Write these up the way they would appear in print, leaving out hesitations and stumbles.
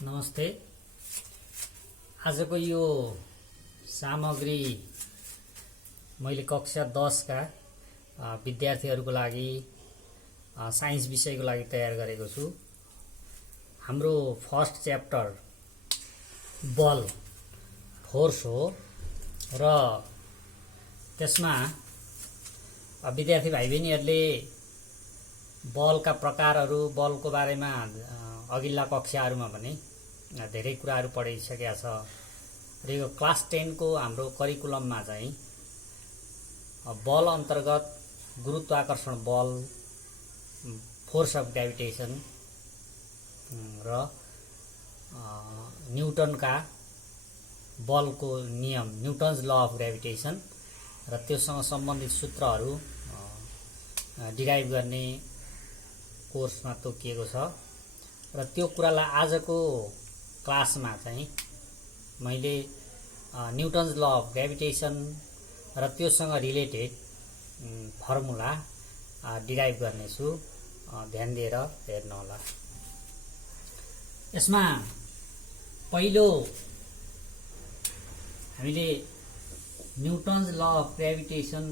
नमस्ते। आजको यो सामग्री मैले कक्षा 10 का विद्यार्थीहरूको लागि साइन्स विषयको लागि तयार गरेको छु। हाम्रो फर्स्ट च्याप्टर बल फोर्स हो र त्यसमा विद्यार्थी भाइ बहिनीहरूले बलका प्रकारहरू, बलको बारेमा अघिल्ला कक्षाहरूमा पनि धेरै कुराहरू पढिसकेका छ र यो क्लास 10 को हाम्रो करिकुलममा चाहिँ बल अन्तर्गत गुरुत्वाकर्षण बल, फोर्स अफ ग्रेभिटेसन र न्युटनका बलको नियम, न्युटन्स ल अफ ग्रेभिटेसन र त्योसँग सम्बन्धित सूत्रहरू डिराइभ गर्ने कोर्समा तोकिएको छ र त्यो कुरालाई आजको क्लासमा चाहिँ मैले न्युटन्स ल अफ ग्रेभिटेसन र त्योसँग रिलेटेड फर्मुला डिराइभ गर्नेछु। ध्यान दिएर हेर्नुहोला। यसमा पहिलो हामीले न्युटन्स ल अफ ग्रेभिटेसन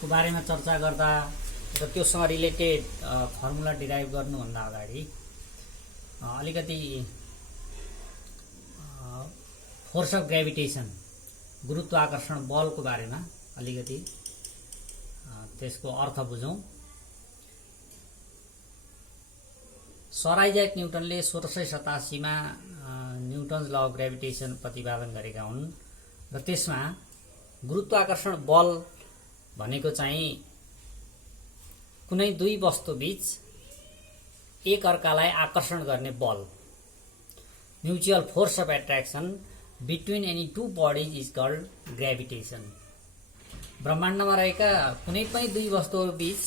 को बारेमा चर्चा गर्दा र त्योसँग रिलेटेड फर्मुला डिराइभ गर्नुभन्दा अगाडि अलिकति फोर्स अफ ग्रेभिटेसन, गुरुत्वाकर्षण बलको बारेमा अलिकति त्यसको अर्थ बुझौं। सर आइज्याक न्युटनले 1687 मा न्युटन्स ल अफ ग्रेभिटेसन प्रतिपादन गरेका हुन् र त्यसमा गुरुत्वाकर्षण बल भनेको चाहिँ कुनै दुई वस्तु बीच एक अर्कालाई आकर्षण गर्ने बल, mutual force of attraction between any two bodies is called gravitation. ब्रह्माण्डमा रहेका कुनै पनि दुई वस्तुहरू बीच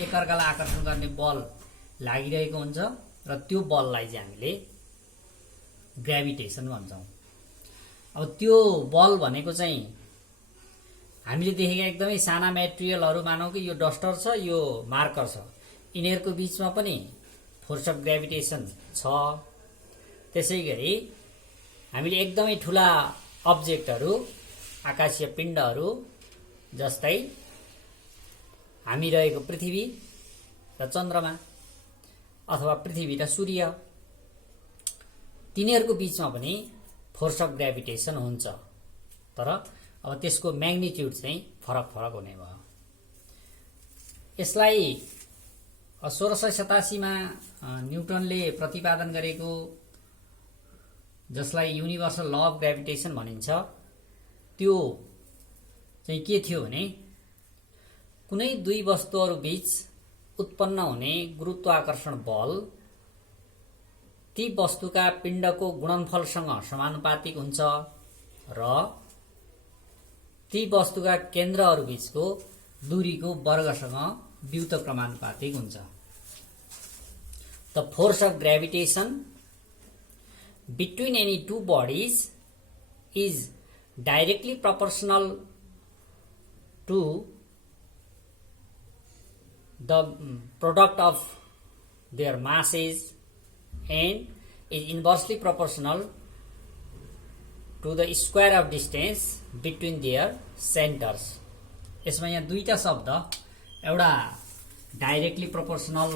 एक अर्कालाई आकर्षण गर्ने बल लागिरहेको हुन्छ र त्यो बललाई चाहिँ हामीले ग्रेभिटेसन भन्छौं। अब त्यो बल भनेको चाहिँ हामीले देखेका एकदमै साना मेटेरियलहरू, मानौ कि यो डस्टर छ, यो मार्कर छ, यिनीहरूको बीचमा पनि फोर्स अफ ग्रेभिटेसन छ। त्यसैगरी हामीले एकदमै ठूला अब्जेक्टहरू, आकाशीय पिण्डहरू जस्तै हामी रहेको पृथ्वी र चन्द्रमा अथवा पृथ्वी र सूर्य, तिनीहरूको बीचमा पनि फोर्स अफ ग्रेभिटेसन हुन्छ। तर अब त्यसको म्याग्निट्युड चाहिँ फरक फरक हुने भयो। यसलाई 1687 मा न्युटनले प्रतिपादन गरेको, जसलाई युनिभर्सल ल अफ ग्रेभिटेसन भनिन्छ, त्यो चाहिँ के थियो भने कुनै दुई वस्तुहरू बीच उत्पन्न हुने गुरुत्वाकर्षण बल ती वस्तुका पिण्डको गुणनफलसँग समानुपातिक हुन्छ र ती वस्तुका केन्द्रहरू बीचको दूरीको वर्गसँग व्युत्क्रमानुपातिक हुन्छ। The force of gravitation between any two bodies is directly proportional to the product of their masses and is inversely proportional to the square of distance between their centers। यसमा यहाँ दुईटा शब्द, एउटा डाइरेक्टली प्रोपोर्सनल,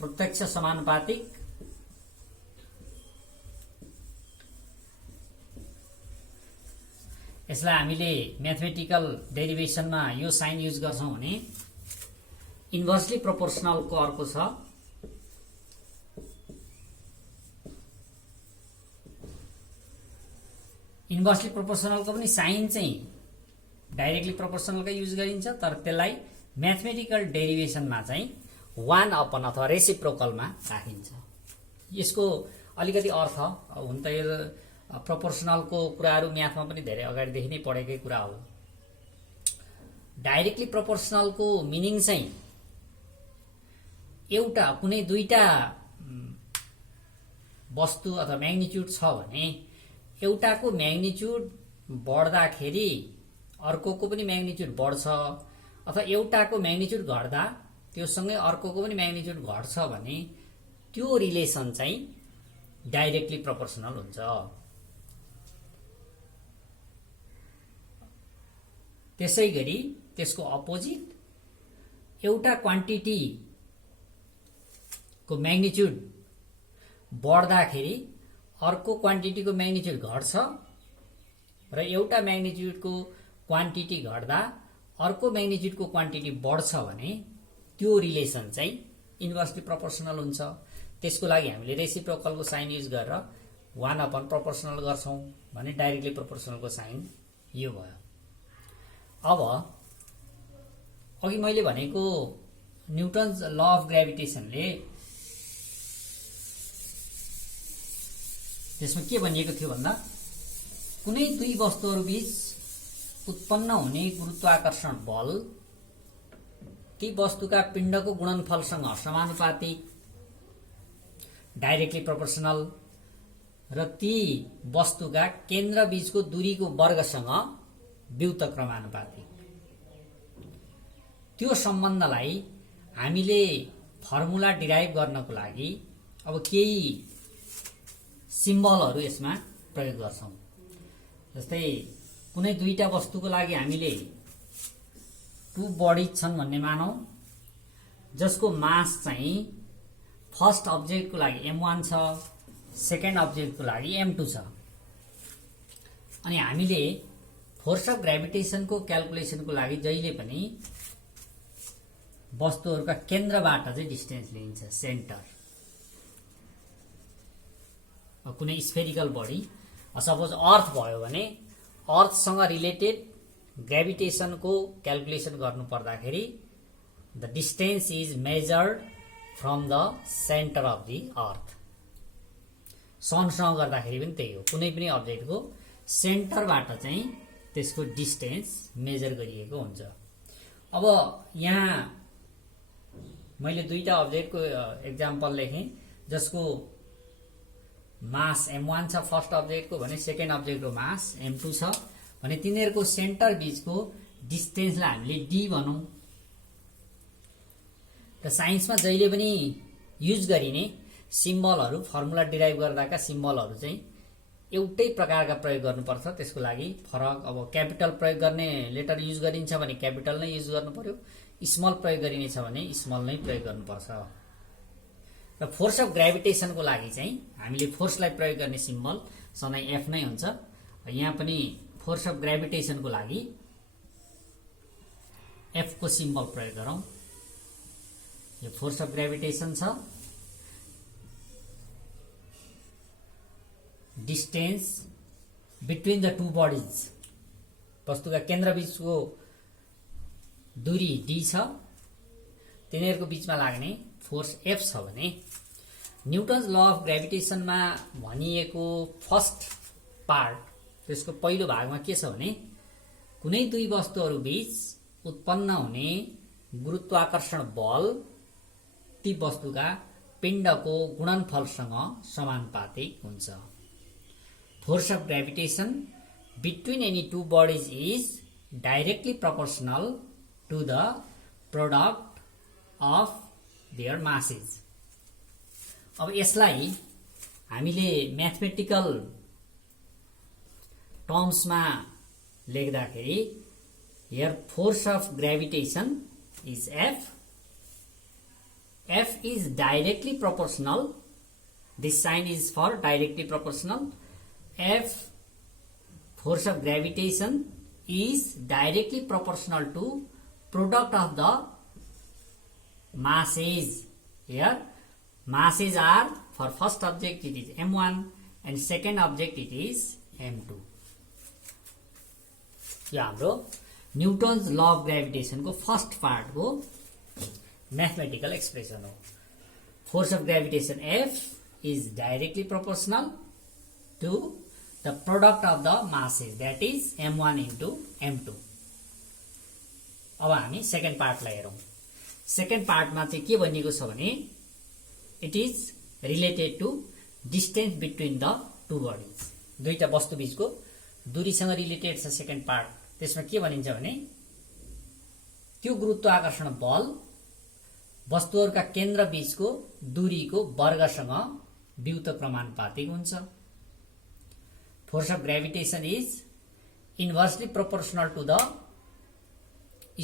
प्रत्यक्ष समानुपातिक, यसलाई हामीले mathematical डेरिभेसनमा yo sign use गर्छौं भने इन्भर्सली प्रोपोर्सनल को अर्को छ इन्भर्सली प्रोपोर्सनल को पनि साइन चाहिँ डाइरेक्टली प्रोपोर्सनल का युज गरिन्छ, तर त्यसलाई म्याथमेटिकल डेरिभेसनमा चाहिँ 1 अपन अथवा रेसिप्रोकलमा राखिन्छ। यसको अलिकति अर्थ हुन त यो प्रोपोर्सनल को कुराहरू म्याथमा पनि धेरै अगाडिदेखि नै पढेकै कुरा हो। डाइरेक्टली प्रोपोर्सनल को मिनिङ चाहिँ एउटा कुनै दुईटा वस्तु अथवा म्याग्निट्युड छ भने एउटाको म्याग्निट्युड बढ्दाखेरि अर्कोको पनि म्याग्निट्युड बढ्छ, अथवा एउटाको म्याग्निट्युड घट्दा त्योसँगै अर्कोको पनि म्याग्निट्युड घट्छ भने त्यो रिलेसन चाहिँ डाइरेक्टली प्रोपोर्सनल हुन्छ। त्यसैगरी त्यसको अपोजिट एउटा क्वान्टिटी को म्याग्निट्युड बढ्दाखेरि अर्को क्वान्टिटीको म्याग्निट्युड घट्छ र एउटा म्याग्निट्युडको क्वान्टिटी घट्दा अर्को म्याग्निट्युडको क्वान्टिटी बढ्छ भने त्यो रिलेसन चाहिँ इन्भर्सली प्रोपोर्सनल हुन्छ। त्यसको लागि हामीले रेसिप्रोकलको साइन युज गरेर 1/प्रोपोर्सनल गर्छौं भने डाइरेक्टली प्रोपोर्सनलको साइन यो भयो। अब अघि मैले भनेको न्युटन्स ल अफ ग्रेभिटेसनले त्यसमा के भनिएको थियो भन्दा कुनै दुई वस्तुहरू बीच उत्पन्न हुने गुरुत्वाकर्षण बल ती वस्तुका पिण्डको गुणनफलसँग समानुपातिक डाइरेक्टली प्रोपोर्सनल र ती वस्तुका केन्द्र बीचको दूरीको वर्गसँग व्युत्त क्रमानुपातिक। त्यो सम्बन्धलाई हामीले फर्मुला डिराइभ गर्नको लागि अब केही सिम्बलहरू यसमा प्रयोग गर्छौं। जस्तै कुनै दुईटा वस्तुको लागि हामीले टु बडीज छन् भन्ने मानौं, जसको मास चाहिँ फर्स्ट अब्जेक्टको लागि m1 छ, सेकेन्ड अब्जेक्टको लागि m2 छ। अनि हामीले फोर्स अफ ग्रेभिटेसनको क्याल्कुलेसनको लागि जहिले पनि वस्तुहरूका केन्द्रबाट चाहिँ डिस्टेन्स लिइन्छ, सेन्टर। कुनै स्फेरिकल बडी सपोज अर्थ भयो भने अर्थसँग रिलेटेड ग्रेभिटेसनको क्याल्कुलेसन गर्नु पर्दाखेरि the distance is measured from the centre of the earth. सनसँग गर्दाखेरि पनि त्यही हो, कुनै पनि अब्जेक्टको सेन्टरबाट चाहिँ त्यसको डिस्टेन्स मेजर गरिएको हुन्छ। अब यहाँ मैले दुईटा अब्जेक्टको एक्जाम्पल लेखेँ जसको मास m1 छ फर्स्ट अब्जेक्टको भने सेकेन्ड अब्जेक्टको मास m2 छ भने तिनीहरूको सेन्टर बीचको डिस्टेन्सलाई हामीले d भनौं। र साइन्समा जहिले पनि युज गरिने सिम्बलहरू फर्मुला डिराइभ गर्दाका सिम्बलहरू चाहिँ एउटै प्रकारका प्रयोग गर्नुपर्छ। त्यसको लागि फरक, अब क्यापिटल प्रयोग गर्ने लेटर युज गरिन्छ भने क्यापिटल नै युज गर्नु पर्यो, स्मल प्रयोग गरिनेछ भने स्मल नै प्रयोग गर्नुपर्छ। र फोर्स अफ ग्रेभिटेसनको लागि चाहिँ हामीले फोर्सलाई प्रयोग गर्ने सिम्बल सधैँ F नै हुन्छ। यहाँ पनि फोर्स अफ ग्रेभिटेसनको लागि F को सिम्बल प्रयोग गरौँ। यो फोर्स अफ ग्रेभिटेसन छ, distance between the two bodies, वस्तुका केन्द्र बीचको दूरी d छ, तिनीहरूको बीचमा लाग्ने फोर्स F छ भने न्युटन्स ल अफ ग्रेभिटेसनमा भनिएको फर्स्ट पार्ट त्यसको पहिलो भागमा के छ भने कुनै दुई वस्तुहरू बीच उत्पन्न हुने गुरुत्वाकर्षण बल ती वस्तुका पिण्डको गुणनफलसँग समानुपातिक हुन्छ। Force of gravitation between any two bodies is directly proportional to the product of their masses. अब यसलाई हामीले म्याथमेटिकल टर्म्समा लेख्दाखेरि here force of gravitation is F. F is directly proportional. This sign is for directly proportional. F, force of gravitation, is directly proportional to product of the masses. Here masses are, for first object it is m1 and second object it is m2. यो हाम्रो Newton's law of gravitation को first part को mathematical expression हो। Force of gravitation F is directly proportional to the product of the masses, that is m1 into m2. अब हामी second पार्टलाई हेरौं। Second पार्टमा चाहिँ के भनिएको छ भने it is related to distance between the two bodies, दुईटा वस्तु बीचको दूरीसँग रिलेटेड छ सेकेन्ड पार्ट। त्यसमा के भनिन्छ भने त्यो गुरुत्वाकर्षण बल वस्तुहरूका केन्द्र बीचको दूरीको वर्गसँग व्युत प्रमानुपातिक हुन्छ। Force of gravitation is inversely proportional to the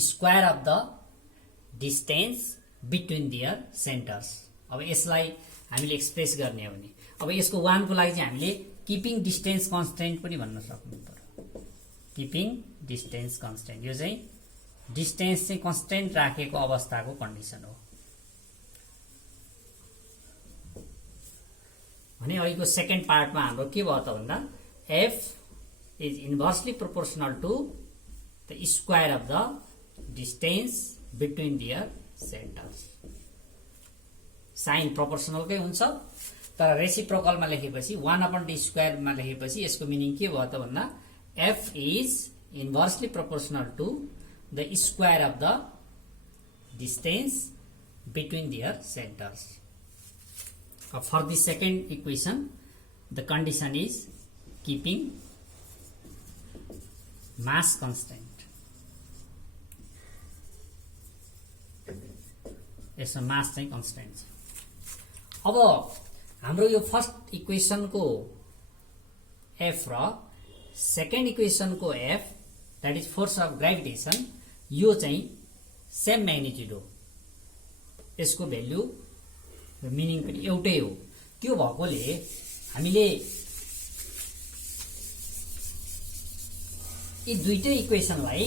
square of the distance between their centres. अब यसलाई हामीले एक्सप्रेस गर्ने हो भने अब यसको 1 को लागि चाहिँ हामीले किपिङ डिस्टेन्स कन्स्टेन्ट पनि भन्न सक्नु पर्यो। किपिङ डिस्टेन्स कन्स्टेन्ट, यो चाहिँ डिस्टेन्स चाहिँ कन्स्टेन्ट राखेको अवस्थाको कन्डिसन हो भने अहिलेको सेकेन्ड पार्टमा हाम्रो के भयो त भन्दा F is inversely proportional to the square of the distance between their centres. साइन प्रोपोर्सनलकै हुन्छ तर रेसिप्रोकलमा लेखेपछि 1/d स्क्वायरमा लेखेपछि यसको मिनिङ के भयो त भन्दा F is inversely proportional to the square of the distance between their centres. For the second equation, the condition is keeping mass constant. यसमा मास चाहिँ कन्स्टेन्ट छ। अब हाम्रो यो फर्स्ट इक्वेसन को एफ र सेकेन्ड इक्वेसन को F that is force of gravitation, यो चाहिँ सेम म्याग्निट्युड हो। यसको भ्यालु मिनिङ पनि एउटै हो। त्यो भएकोले हामीले यी दुईटै इक्वेसनलाई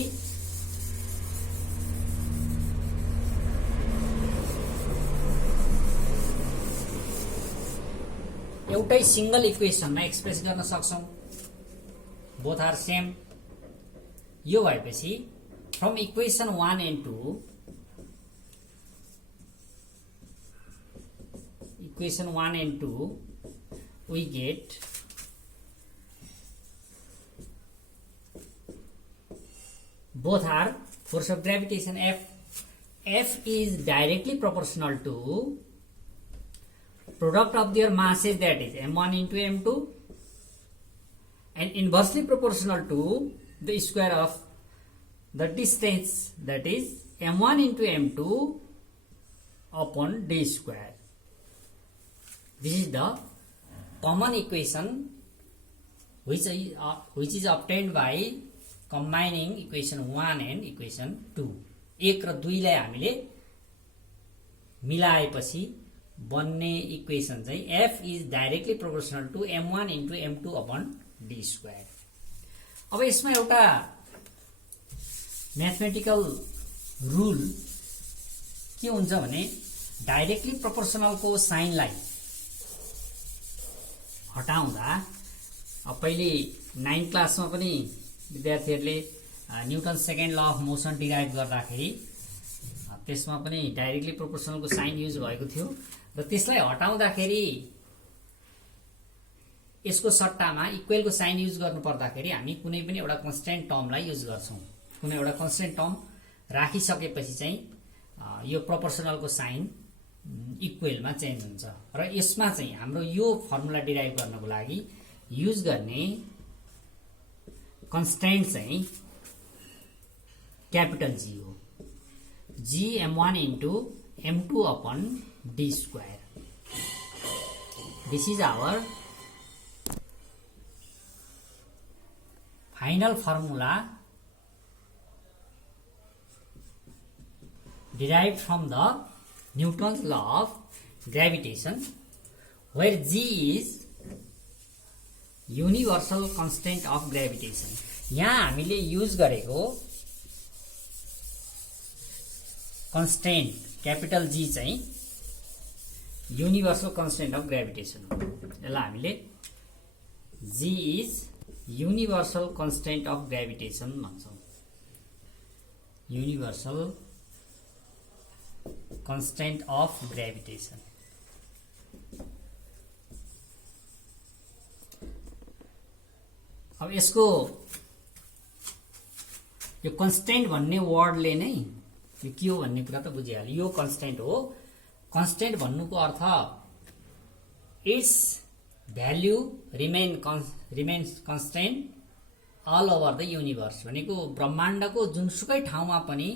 एउटै सिंगल इक्वेसनमा एक्सप्रेस गर्न सक्छौं। Both are same. यो भएपछि from equation 1 and 2, equation 1 and 2, we get both are force of gravitation F. F is directly proportional to product of their masses, that is m1 into m2, and inversely proportional to the square of the distance, that is m1 into m2 upon d square. This is the common equation which is obtained by combining equation 1 and equation 2. 1 र 2 लाई हामीले मिलाएपछि बन्ने equation चाहिँ F is directly proportional to m1 into m2 upon d square. अब यसमा एउटा mathematical rule के हुन्छ भने डाइरेक्टली प्रोपोर्सनल को साइनलाई हटाउँदा पहिले 9 क्लासमा पनि विद्यार्थीहरूले newton second law of motion derive गर्दाखेरि त्यसमा पनि डाइरेक्टली प्रोपोर्सनलको साइन युज भएको थियो र त्यसलाई हटाउँदाखेरि यसको सट्टामा इक्वलको साइन युज गर्नु पर्दाखेरि हामी कुनै पनि एउटा कन्स्टेन्ट टर्मलाई युज गर्छौं। कुनै एउटा कन्स्टेन्ट टर्म राखिसकेपछि चाहिँ यो प्रोपोर्सनलको साइन इक्वलमा चेन्ज हुन्छ र यसमा चाहिँ हाम्रो यो फर्मुला डिराइभ गर्नको लागि युज गर्ने कन्स्टेन्ट चाहिँ क्यापिटल जी हो। जी m1 into m2 upon d square. This is our final formula derived from the Newton's law of gravitation, where G is universal constant of gravitation. यहाँ हामीले युज गरेको constant capital जी चाहिँ universal constant of gravitation हो। यसलाई हामीले G is universal constant of gravitation भन्छौं। Universal constant of gravitation. अब यसको यो कन्स्टेन्ट भन्ने वर्डले नै यो के हो भन्ने कुरा त बुझिहाल्यो। यो कन्स्टेन्ट हो। कन्स्टेन्ट भन्नुको अर्थ its value remains constant all over the universe भनेको ब्रह्माण्डको जुनसुकै ठाउँमा पनि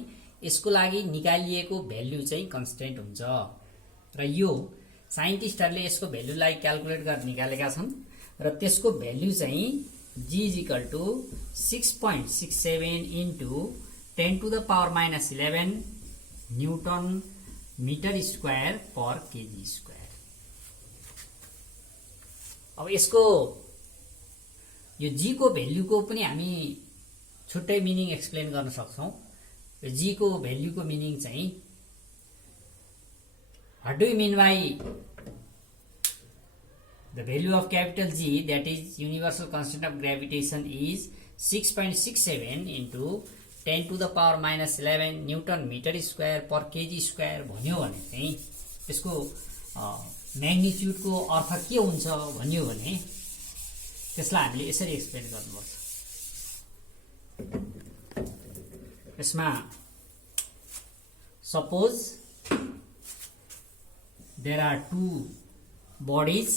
यसको लागि निकालिएको भ्याल्यु चाहिँ कन्स्टेन्ट हुन्छ र यो साइन्टिस्टहरूले यसको भ्याल्युलाई क्याल्कुलेट गरेर निकालेका छन् र त्यसको भ्याल्यु चाहिँ g is equal to 6.67 into 10 to the power minus 11 newton metre square per KG square. अब यसको यो जी को भ्याल्यु को पनि हामी छुट्टै मिनिङ एक्सप्लेन गर्न सक्छौं। जी को भ्याल्यु को मिनिङ चाहिँ what do you mean by the value of capital G, that is universal constant of gravitation, is 6.67 into 10 to the power minus 11 newton metre square per KG square भन्यो भने चाहिँ यसको magnitude को अर्थ के हुन्छ भन्यो भने त्यसलाई हामीले यसरी एक्सप्लेन गर्नुपर्छ। यसमा suppose there are two bodies,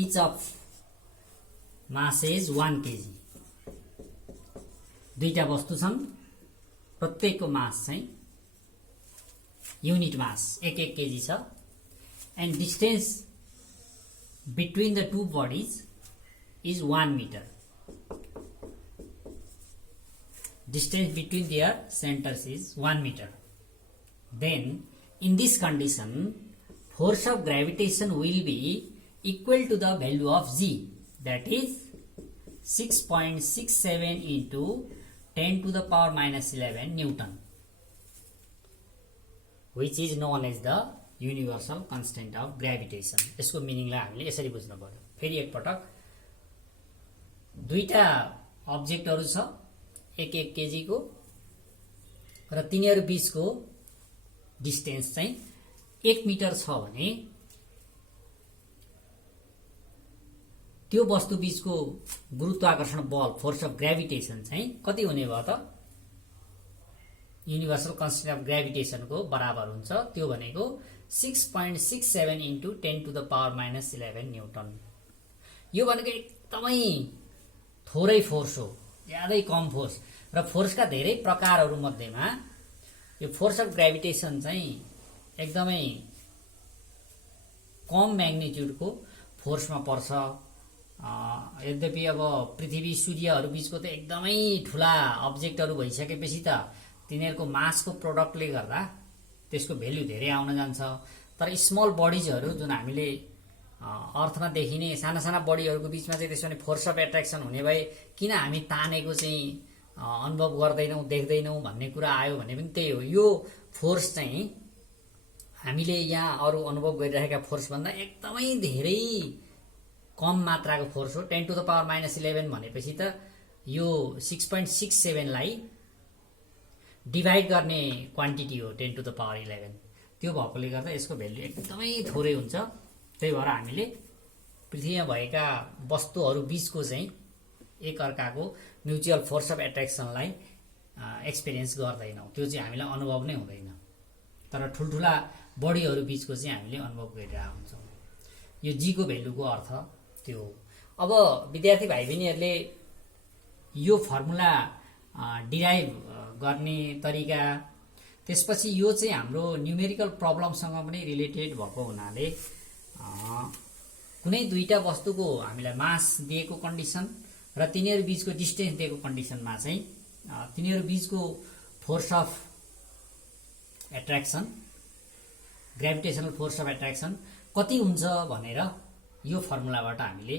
each of mass is 1 kg। दुईटा वस्तु छन्, प्रत्येकको मास चाहिँ युनिट मास 1 केजी छ and distance between the two bodies is 1 metre. Distance between their centres is 1 metre. Then in this condition force of gravitation will be equal to the value of G, that is 6.67 into 10 to the power minus 11 Newton, which is known as the universal constant of gravitation। यसको मिनिङलाई हामीले यसरी बुझ्नु पर्यो। फेरि एकपटक दुईटा अब्जेक्टहरु छ 1 KG को र तिनीहरु बीचको डिस्टेन्स चाहिँ 1 मिटर छ भने त्यो वस्तु बीचको गुरुत्वाकर्षण बल फोर्स अफ ग्रेभिटेसन चाहिँ कति हुने भयो त युनिभर्सल कन्स्टेन्ट अफ ग्रेभिटेसन को बराबर हुन्छ। त्यो भनेको 6.67 into 10 to the power minus 11 Newton. यो भनेको एकदमै थोरै फोर्स हो, ज्यादै कम फोर्स र फोर्सका धेरै प्रकारहरू मध्येमा यो फोर्स अफ ग्रेभिटेसन चाहिँ एकदमै कम म्याग्निट्युड को फोर्समा पर्छ। यद्यपि अब पृथ्वी सूर्यहरु बीचको त एकदमै ठूला अब्जेक्टहरु भइसकेपछि त तिनीहरुको मासको प्रोडक्टले गर्दा त्यसको भ्यालु धेरै आउन जान्छ। तर स्मल बडीजहरु जुन हामीले अर्थमा देखिने साना साना बडीहरुको बीचमा चाहिँ त्यसो भने फोर्स अफ एट्र्याक्सन हुने भए किन हामी तानेको चाहिँ अनुभव गर्दैनौ देख्दैनौ भन्ने कुरा आयो भने पनि त्यही हो। यो फोर्स चाहिँ हामीले यहाँ अरु अनुभव गरिरहेका फोर्स भन्दा एकदमै धेरै कम मात्राको फोर्स हो। 10 to the power minus 11 भनेपछि त यो 6.67 लाई डिवाइड गर्ने क्वान्टिटी हो 10 to the power 11। त्यो भएकोले गर्दा यसको भ्यालु एकदमै थोरै हुन्छ। त्यही भएर हामीले पृथ्वीमा भएका वस्तुहरु बीचको चाहिँ एक अर्काको म्युचुअल फोर्स अफ एट्र्याक्सनलाई एक्सपीरियन्स गर्दैनौं, त्यो चाहिँ हामीलाई अनुभव नै हुँदैन। तर ठुलठुला बडीहरु बीचको चाहिँ हामीले अनुभव गरिरहेका हुन्छौं। यो जी को भ्यालुको अर्थ त्यो हो। अब विद्यार्थी भाइ बहिनीहरुले यो फर्मुला डिराइभ गर्ने तरिका, त्यसपछि यो चाहिँ हाम्रो न्यूमेरिकल प्रब्लमसँग पनि रिलेटेड भएको हुनाले कुनै दुईटा वस्तुको हामीलाई मास दिएको कन्डिसन र तिनीहरु बीचको डिस्टेन्स दिएको कन्डिसनमा चाहिँ तिनीहरु बीचको force of attraction, gravitational force of attraction कति हुन्छ भनेर यो फर्मुलाबाट हामीले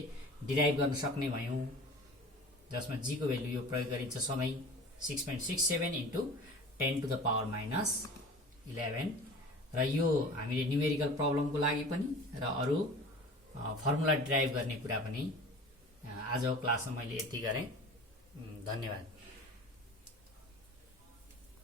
डिराइभ गर्न सक्ने भयौं, जसमा जी को भ्यालु यो प्रयोग गरिन्छ समय 6.67 into 10 to the power minus 11 र यो हामीले न्यूमेरिकल प्रब्लमको लागि पनि र अरु फर्मुला डिराइभ गर्ने कुरा पनि आजको क्लासमा मैले यति गरे। धन्यवाद।